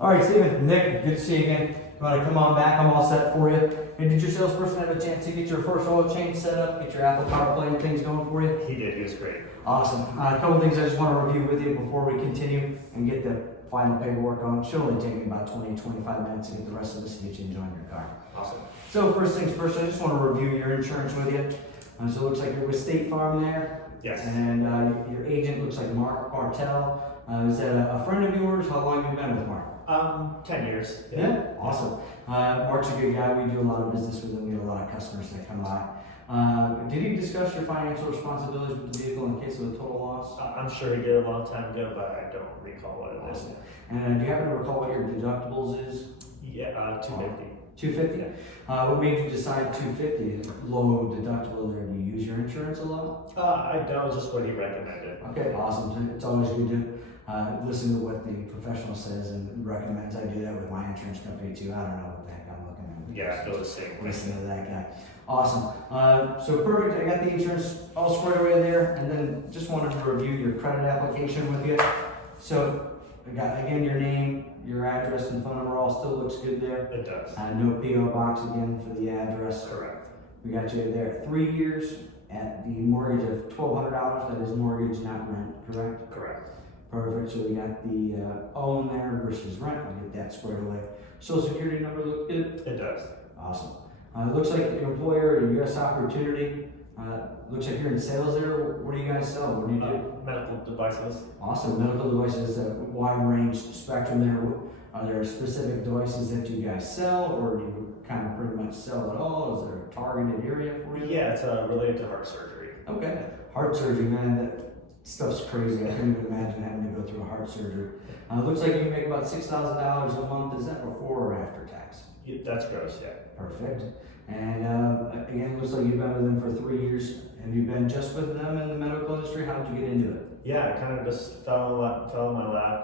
All right, Steven, Nick, good to see you again. You want to come on back? I'm all set for you. And did your salesperson have a chance to get your first oil change set up, get your Apple CarPlay and things going for you? He did. He was great. Awesome. A couple things I just want to review with you before we continue and get the final paperwork on. It should only take me about 20, 25 minutes to get the rest of this to get you enjoying your car. Awesome. So first things first, I just want to review your insurance with you. So it looks like you're with State Farm there. Yes. And your agent looks like Mark Bartel. Is that a friend of yours? How long have you been with Mark? 10 years. Yeah, awesome. Mark's a good guy. We do a lot of business with him. We have a lot of customers that come by. Did he discuss your financial responsibilities with the vehicle in case of a total loss? I'm sure he did a long time ago, but I don't recall what it is. Awesome. And do you happen to recall what your deductibles is? Yeah, 250. 250? Yeah. What made you decide 250? Low deductible there. Do you use your insurance a lot? I don't, just what he recommended. Okay, awesome. It's always good to listen to what the professional says and recommends. I do that with my insurance company too. I don't know what the heck I'm looking at. Yeah, I feel the same. Listen to that guy. Awesome. So perfect. I got the insurance all squared away there, and then just wanted to review your credit application with you. So I got again your name, your address, and phone number all still looks good there. It does. No PO box again for the address. Correct. We got you there 3 years at the mortgage of $1,200. That is mortgage, not rent, correct? Correct. Perfect. So we got the own there versus rent. We'll get that squared away. Social security number look good? It does. Awesome. It looks like your employer, a U.S. Opportunity. Looks like you're in sales there. What do you guys sell? What do you do? Medical devices. Awesome. Medical devices, a wide range spectrum there. Are there specific devices that you guys sell, or do you kind of pretty much sell it all? Is there a targeted area for you? Yeah, it's related to heart surgery. Okay. Heart surgery, man, that stuff's crazy. I couldn't even imagine having to go through a heart surgery. Looks like you make about $6,000 a month. Is that before or after tax? Yeah, that's gross, yeah. Perfect. And again, it looks like you've been with them for 3 years. Have you been just with them in the medical industry? How did you get into it? Yeah, it kind of just fell in my lap.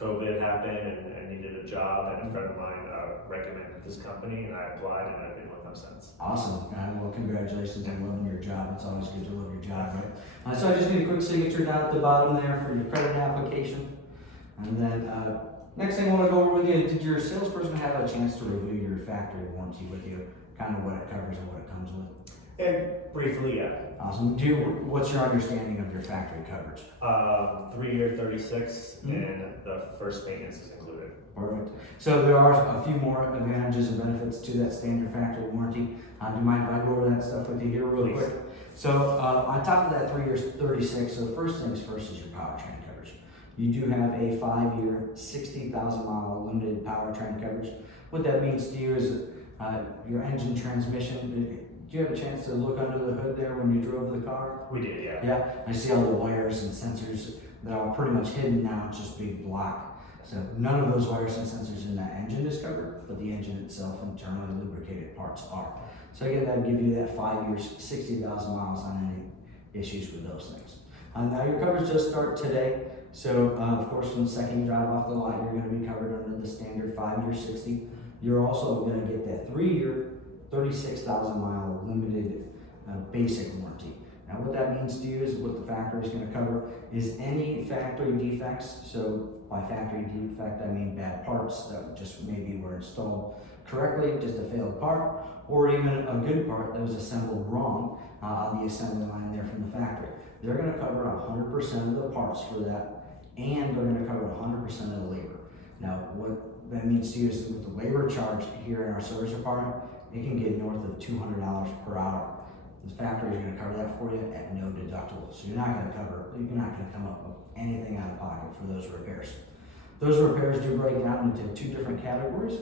COVID happened and I needed a job, and a friend of mine recommended this company, and I applied, and I've been with them since. Awesome. Well, congratulations on loving your job. It's always good to love your job, right? So I just need a quick signature down at the bottom there for your credit application. And then next thing I want to go over with you, did your salesperson have a chance to review your factory warranty with you? Kind of what it covers and what it comes with? Briefly, yeah. Awesome. What's your understanding of your factory coverage? 3 year 36, and the first maintenance is included. Perfect. So there are a few more advantages and benefits to that standard factory warranty. Do you mind if I go over that stuff with you here real Please. quick? So on top of that 3 years 36, so the first things first is your powertrain coverage. You do have a 5-year, 60,000 mile limited powertrain coverage. What that means to you is your engine transmission. Did you have a chance to look under the hood there when you drove the car? We did, yeah. Yeah, I see all the wires and sensors that are pretty much hidden now, it's just big block. So none of those wires and sensors in that engine is covered, but the engine itself, internally lubricated parts are. So again, that'd give you that 5 years, 60,000 miles on any issues with those things. Now your coverage does start today. So of course, when the second you drive off the lot, you're gonna be covered under the standard 5 year 60. You're also gonna get that 3 year, 36,000 mile limited basic warranty. Now what that means to you is what the factory is going to cover is any factory defects. So by factory defect, I mean bad parts that just maybe were installed correctly, just a failed part, or even a good part that was assembled wrong on the assembly line there from the factory. They're going to cover 100% of the parts for that, and they're going to cover 100% of the labor. Now what that means to you is with the labor charge here in our service department, it can get north of $200 per hour. The factory is going to cover that for you at no deductible. So you're not going to come up with anything out of pocket for those repairs. Those repairs do break down into 2 different categories.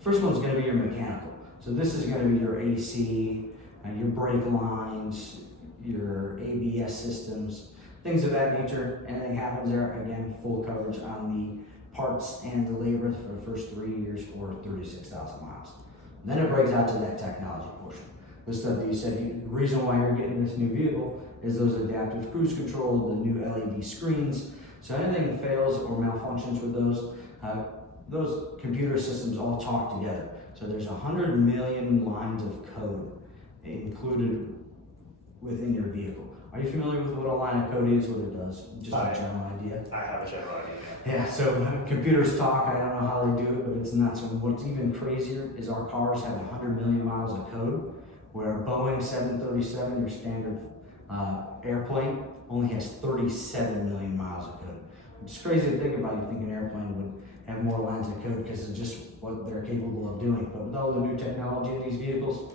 First one's going to be your mechanical. So this is going to be your AC, your brake lines, your ABS systems, things of that nature. Anything happens there, again, full coverage on the parts and the labor for the first 3 years or 36,000 miles. Then it breaks out to that technology portion. The stuff that you said, the reason why you're getting this new vehicle is those adaptive cruise control, the new LED screens. So anything fails or malfunctions with those computer systems all talk together. So there's 100 million lines of code included within your vehicle. Are you familiar with what a line of code is, what it does? Just a general idea. I have a general idea. Yeah, so computers talk. I don't know how they do it, but it's nuts. And what's even crazier is our cars have 100 million miles of code, where a Boeing 737, your standard airplane, only has 37 million miles of code. It's crazy to think about. You think an airplane would have more lines of code because of just what they're capable of doing. But with all the new technology in these vehicles,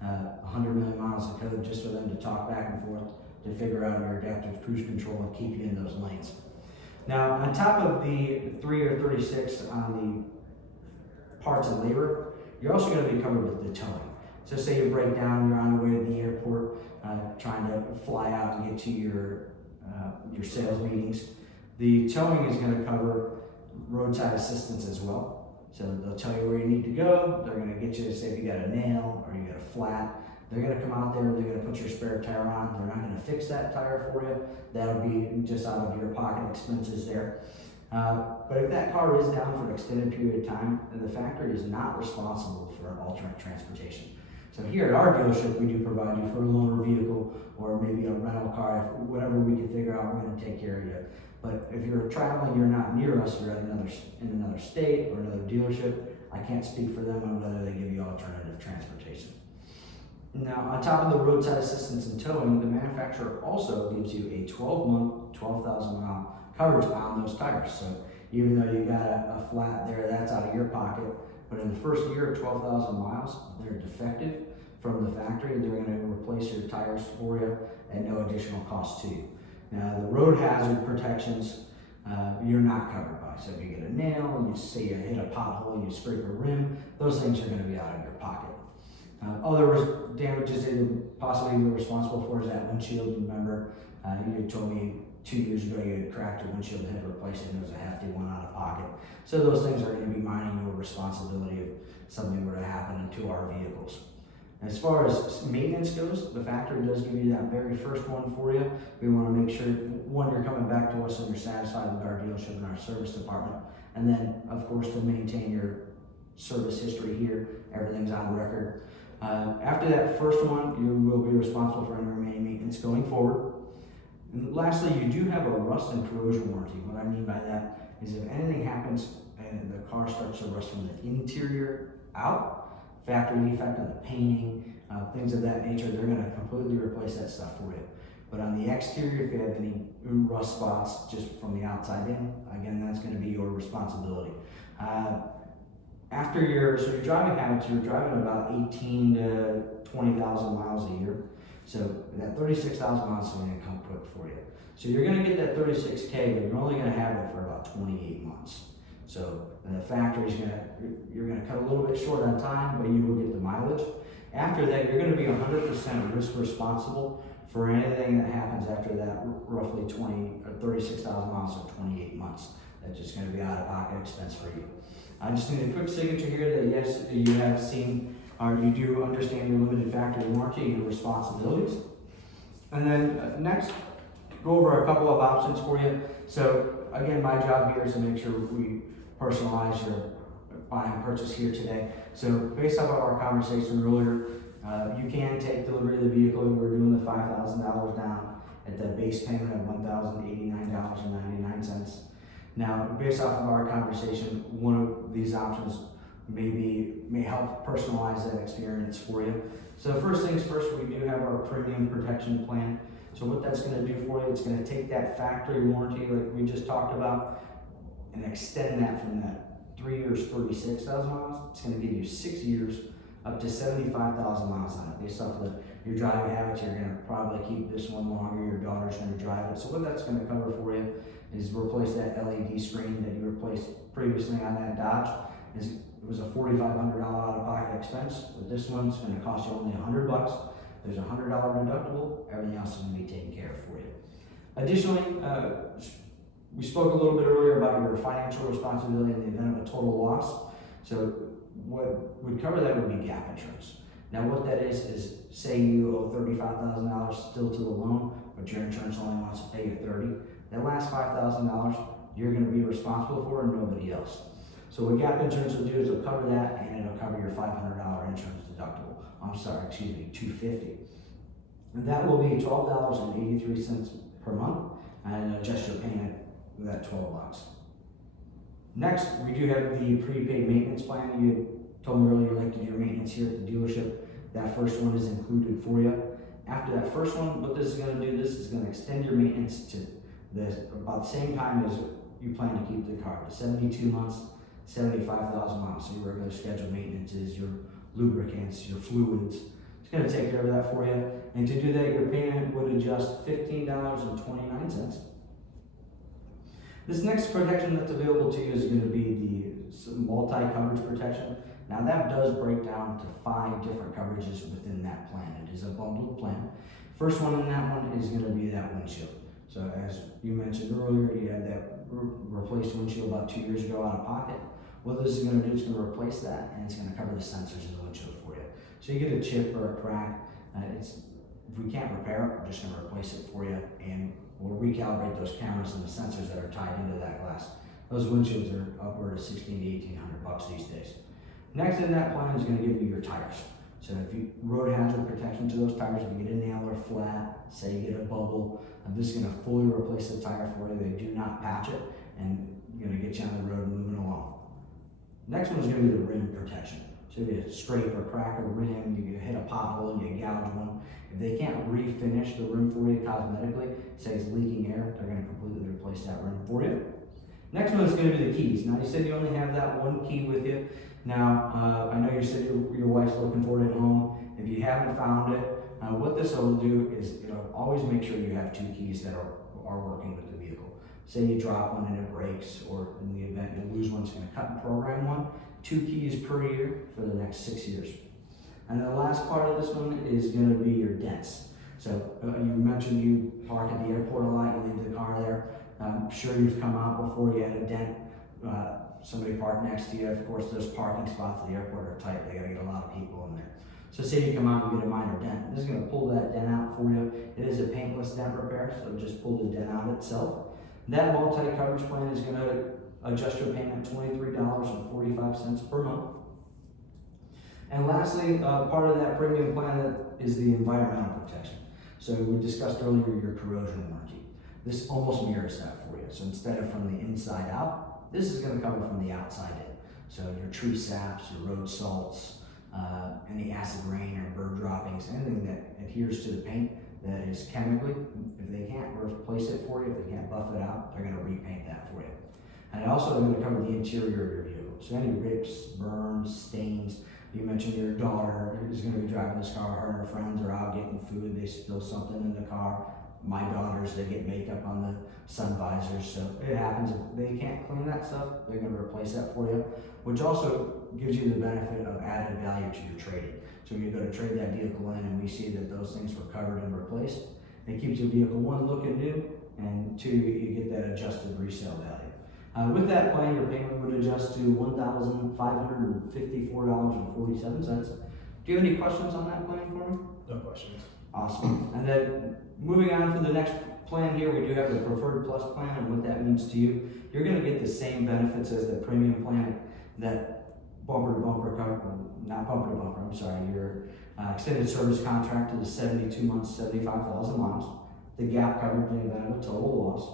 100 million miles of code just for them to talk back and forth to figure out your adaptive cruise control and keep you in those lanes. Now, on top of the 3 or 36 on the parts and labor, you're also going to be covered with the towing. So say you break down, you're on your way to the airport, trying to fly out and get to your sales meetings. The towing is going to cover roadside assistance as well. So they'll tell you where you need to go. They're going to get you to say if you got a nail or you got a flat. They're going to come out there, they're going to put your spare tire on. They're not going to fix that tire for you. That'll be just out of your pocket expenses there. But if that car is down for an extended period of time, then the factory is not responsible for alternate transportation. So here at our dealership, we do provide you for a loaner vehicle or maybe a rental car, whatever we can figure out, we're going to take care of you. But if you're traveling, you're not near us, you're in another state or another dealership, I can't speak for them on whether they give you alternative transportation. Now, on top of the roadside assistance and towing, the manufacturer also gives you a 12-month, 12,000 mile coverage on those tires. So even though you got a flat there, that's out of your pocket, but in the first year of 12,000 miles, they're defective from the factory. They're going to replace your tires for you at no additional cost to you. Now, the road hazard protections, you're not covered by. So if you get a nail, you say you hit a pothole, you scrape a rim, those things are going to be out of your pocket. Other damages that you're possibly responsible for is that windshield. Remember, you told me 2 years ago you had cracked your windshield and had to replace it, and it was a hefty one out of pocket. So those things are going to be mining your responsibility if something were to happen to our vehicles. As far as maintenance goes, the factory does give you that very first one for you. We want to make sure, one, you're coming back to us and you're satisfied with our dealership and our service department. And then, of course, to maintain your service history here, everything's on record. After that first one, you will be responsible for any remaining maintenance going forward. And lastly, you do have a rust and corrosion warranty. What I mean by that is if anything happens and the car starts to rust from the interior out, factory defect on the painting, things of that nature, they're going to completely replace that stuff for you. But on the exterior, if you have any rust spots just from the outside in, again, that's going to be your responsibility. So your driving habits, you're driving about 18 to 20,000 miles a year. So that 36,000 miles is going to come quick for you. So you're going to get that 36K, but you're only going to have it for about 28 months. So the factory's you're going to cut a little bit short on time, but you will get the mileage. After that, you're going to be 100% risk responsible for anything that happens after that roughly 20 or 36,000 miles or 28 months. That's just going to be out of pocket expense for you. I just need a quick signature here that yes, you have seen or you do understand your limited factory warranty and your responsibilities. And then next, go over a couple of options for you. So again, my job here is to make sure we personalize your buy and purchase here today. So based off of our conversation earlier, you can take delivery of the vehicle. We're doing the $5,000 down at the base payment of $1,089.99. Now, based off of our conversation, one of these options may help personalize that experience for you. So first things first, we do have our premium protection plan. So what that's going to do for you, it's going to take that factory warranty like we just talked about and extend that from that 3 years, 36,000 miles. It's going to give you 6 years, up to 75,000 miles on it. Based off of your driving habits, you're going to probably keep this one longer. Your daughter's going to drive it. So what that's going to cover for you is replace that LED screen that you replaced previously on that Dodge. It was a $4,500 out-of-pocket expense. With this one, it's going to cost you only $100. There's a $100 deductible. Everything else is going to be taken care of for you. Additionally, we spoke a little bit earlier about your financial responsibility in the event of a total loss. So what would cover that would be gap insurance. Now what that is say you owe $35,000 still to the loan, but your insurance only wants to pay you $30,000. That last $5,000 you're going to be responsible for and nobody else. So what gap insurance will do is it'll cover that and it'll cover your $500 insurance deductible. $250. And that will be $12.83 per month and adjust your payment for that $12. Next, we do have the prepaid maintenance plan. You told me earlier you like to do your maintenance here at the dealership. That first one is included for you. After that first one, what this is going to do, this is going to extend your maintenance to about the same time as you plan to keep the car, to 72 months, 75,000 miles. So your regular scheduled maintenance is your lubricants, your fluids. It's going to take care of that for you. And to do that, your payment would adjust $15.29. This next protection that's available to you is going to be the multi-coverage protection. Now that does break down to 5 different coverages within that plan. It is a bundled plan. First one in that one is going to be that windshield. So as you mentioned earlier, you had that replaced windshield about 2 years ago out of pocket. What this is going to do is going to replace that, and it's going to cover the sensors in the windshield for you. So you get a chip or a crack, if we can't repair it, we're just going to replace it for you, and we'll recalibrate those cameras and the sensors that are tied into that glass. Those windshields are upward of $1,600 to $1,800 these days. Next in that plan is going to give you your tires. So if you road hazard protection to those tires, if you get a nail or flat, say you get a bubble, this is going to fully replace the tire for you. They do not patch it, and you're going to get you on the road moving along. Next one is going to be the rim protection. So if you scrape or crack a rim, you hit a pothole, you gouge one. If they can't refinish the rim for you cosmetically, say it's leaking air, they're going to completely replace that rim for you. Next one is going to be the keys. Now you said you only have that one key with you. Now I know you said your wife's looking for it at home. If you haven't found it, what this will do is it'll always make sure you have 2 keys that are working with the vehicle. Say you drop one and it breaks, or in the event you lose one, it's going to cut and program one. 2 keys per year for the next 6 years. And the last part of this one is going to be your dents. So you mentioned you park at the airport a lot, you leave the car there. I'm sure you've come out before, you had a dent, somebody parked next to you. Of course, those parking spots at the airport are tight, they gotta get a lot of people in there. So say you come out and you get a minor dent, this is gonna pull that dent out for you. It is a paintless dent repair, so just pull the dent out itself. That multi-coverage plan is gonna adjust your payment $23.45 per month. And lastly, part of that premium plan is the environmental protection. So we discussed earlier your corrosion warranty. This almost mirrors that for you. So instead of from the inside out, this is going to cover from the outside in. So your tree saps, your road salts, any acid rain or bird droppings, anything that adheres to the paint that is chemically, if they can't replace it for you, if they can't buff it out, they're going to repaint that for you. And also they're going to cover the interior of your vehicle. So any rips, burns, stains. You mentioned your daughter is going to be driving this car, her and her friends are out getting food, they spill something in the car. My daughters, they get makeup on the sun visors, so it happens. If they can't clean that stuff, they're going to replace that for you, which also gives you the benefit of added value to your trading. So when you go to trade that vehicle in and we see that those things were covered and replaced, it keeps your vehicle, 1, looking new, and 2, you get that adjusted resale value. With that plan, your payment would adjust to $1,554.47. Do you have any questions on that plan for me? No questions. Awesome. And then moving on to the next plan here, we do have the Preferred Plus plan, and what that means to you. You're going to get the same benefits as the premium plan, that bumper to bumper cover, not bumper to bumper, I'm sorry, your extended service contract to the 72 months, 75,000 miles, the gap coverage in the event of a total loss,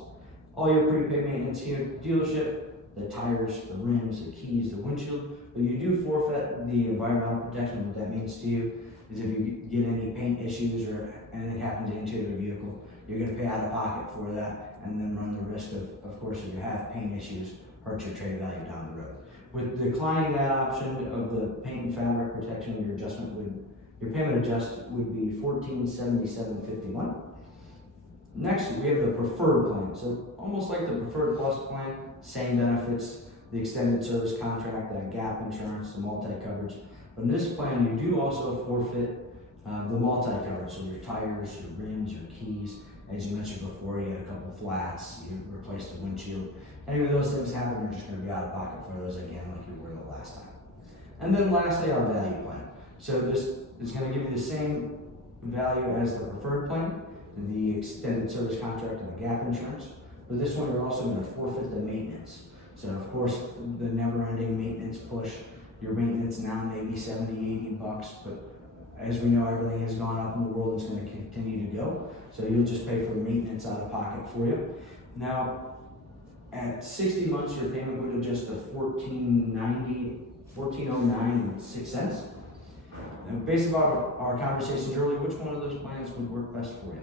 all your prepaid maintenance here at the dealership, the tires, the rims, the keys, the windshield, but you do forfeit the environmental protection. What that means to you is if you get any paint issues or anything happens to the interior of the vehicle, you're going to pay out of pocket for that, and then run the risk of course, if you have paint issues, hurt your trade value down the road. With declining that option of the paint and fabric protection, your payment adjust would be $1477.51. Next, we have the Preferred plan. So almost like the Preferred Plus plan, same benefits, the extended service contract, that gap insurance, the multi-coverage. But in this plan, you do also forfeit the multi-coverage, so your tires, your rims, your keys. As you mentioned before, you had a couple flats, you replaced the windshield. Any of those things happen, you're just going to be out of pocket for those again like you were the last time. And then lastly, our value plan. So this is going to give you the same value as the Preferred plan, the extended service contract and the gap insurance. But this one, you're also going to forfeit the maintenance. So of course, the never-ending maintenance push. Your maintenance now may be $70, $80, but as we know, everything has gone up in the world, it's going to continue to go. So you'll just pay for maintenance out of pocket for you. Now, at 60 months, your payment would adjust to $1409.06. And based on our conversations earlier, which one of those plans would work best for you?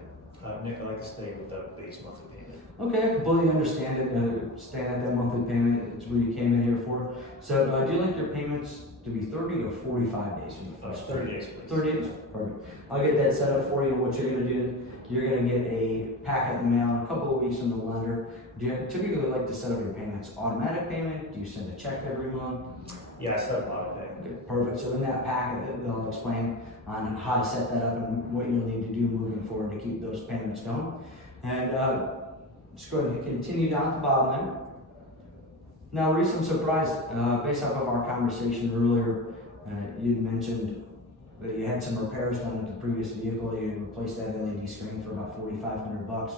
Nick, I like to stay with the base monthly payment. Okay, I completely understand it. Staying at that monthly payment, it's what you came in here for. So, do you like your payments to be 30 or 45 days for the first 30 days, please. 30 days? Perfect. I'll get that set up for you. What you're going to do, you're going to get a packet in the mail in a couple of weeks from the lender. Do you typically like to set up your payments automatic payment? Do you send a check every month? Yeah, I set up auto pay. Okay, perfect. So in that packet, they'll explain on how to set that up and what you'll need to do moving forward to keep those payments going. And just go ahead and continue down at the bottom there. Now, reason I'm surprised, based off of our conversation earlier, you'd mentioned that you had some repairs done at the previous vehicle. You replaced that LED screen for about $4,500.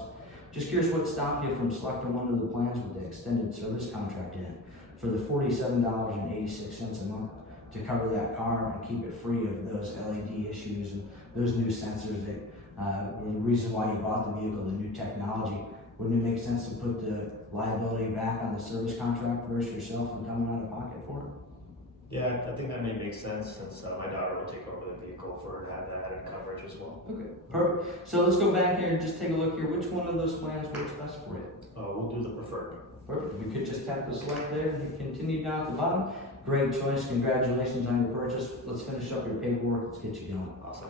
Just curious what stopped you from selecting one of the plans with the extended service contract in it for the $47.86 a month to cover that car and keep it free of those LED issues and those new sensors that were the reason why you bought the vehicle, the new technology. Wouldn't it make sense to put the liability back on the service contract versus yourself and coming out of pocket for it? Yeah, I think that may make sense since my daughter will take over the vehicle for her to have that added coverage as well. Okay, perfect. So let's go back here and just take a look here. Which one of those plans works best for you? We'll do the preferred. Perfect. We could just tap the select there and continue down at the bottom. Great choice. Congratulations on your purchase. Let's finish up your paperwork. Let's get you going. Awesome.